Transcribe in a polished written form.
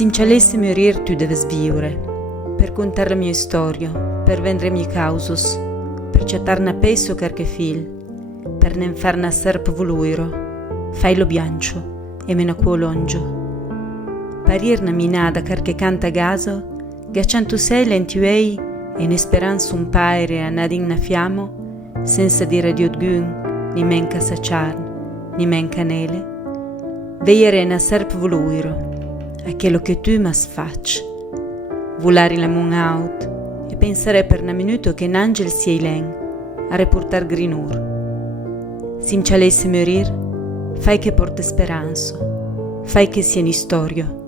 in cialessi morir tu deves viure, per contar la mia storia, per vendere mie causos, per cettarna peso carche fil, per ne farna serp voluiro, fai lo biancio e meno quo longio. Parirna minada carche canta gaso, gacciantu sei lentiuei e in speranza un paere a nadin fiamo, senza dire di odgun, ni menca sacciarn, ni menca nele, veiere na serp voluiro, a quello che tu mas facci. Volare la moon out e pensare per un minuto che un angel sia len a reportar grinur. Se in cialesse morir, fai che porta speranza, fai che sia in storia.